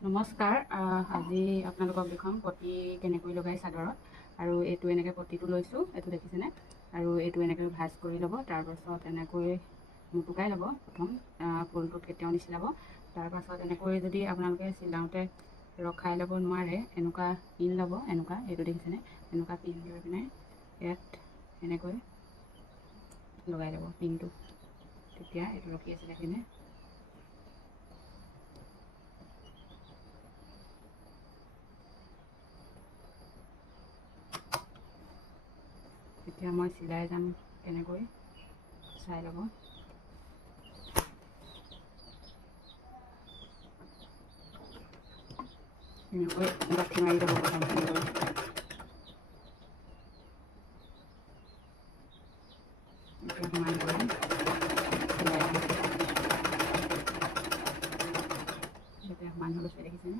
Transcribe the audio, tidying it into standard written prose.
নমস্কাৰ। আজি আপোনালোকক দেখুৱাম পতি কেনেকৈ লগাই চাদৰত। আৰু এইটো এনেকৈ পতিটো লৈছোঁ, এইটো দেখিছেনে? আৰু এইটো এনেকৈ ভাঁজ কৰি ল'ব। তাৰপাছত এনেকৈ মুটুকাই ল'ব। প্ৰথম ফুলটোত কেতিয়াও নিচিলাব। তাৰপাছত এনেকৈ যদি আপোনালোকে চিলাওঁতে ৰখাই ল'ব নোৱাৰে, এনেকুৱা পিন ল'ব। এনেকুৱা এইটো দেখিছেনে? এনেকুৱা পিন লৈ পিনে ইয়াত এনেকৈ লগাই ল'ব পিনটো। তেতিয়া এইটো ৰখি আছিলে কিনে এতিয়া মই চিলাই যাম কেনেকৈ চাই ল'ব। এনেকৈ গাঁঠি মাৰি ল'ব প্ৰথম এনেকৈ। এতিয়া সমান কৰি চিলাই যাম। এতিয়া সমান হৈ গৈছে, দেখিছেনে?